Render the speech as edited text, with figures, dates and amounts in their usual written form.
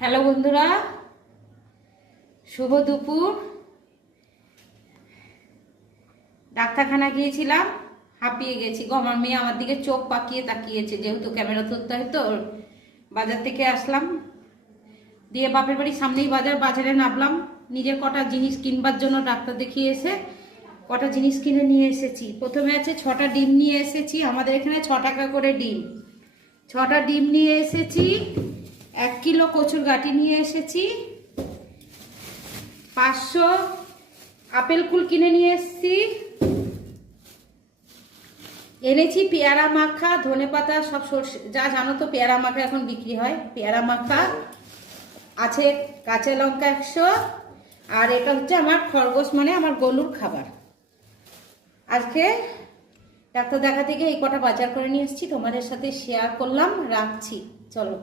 Hello বন্ধুরা, শুভ দুপুর। ডাক্তারখানা গিয়েছিলাম, হাঁপিয়ে গেছি গো। আমার মেয়ে আমার দিকে চোখ পাকিয়ে তাকিয়েছে, যেহেতু ক্যামেরা ধরতে হয় তো। বাজার থেকে আসলাম, দিয়ে বাপের বাড়ির সামনেই বাজারে নামলাম। নিজের কটা জিনিস কিনবার জন্য ডাক্তার দেখিয়ে এসে কটা জিনিস কিনে নিয়ে এসেছি। প্রথমে আছে 6টা ডিম নিয়ে এসেছি। আমাদের এখানে 6 টাকা করে ডিম। 6টা ডিম নিয়ে এসেছি। 1 কিলো কচুর গাঁটি নিয়ে এসেছি। 500 আপেল কুল কিনে নিয়ে এসেছি। এনেছি পেয়ারা মাখা, ধনেপাতা, সব সর্ষে, যা জানো তো পেয়ারা মাখা এখন বিক্রি হয়। পেয়ারা মাখা আছে, কাঁচা লঙ্কা 100। আর এটা হচ্ছে আমার খরগোশ, মানে আমার গরুর খাবার। আজকে ডাক্তার দেখাতে গিয়ে এই কটা বাজার করে নিয়ে এসেছি, তোমাদের সাথে শেয়ার করলাম। রাখছি, চলো।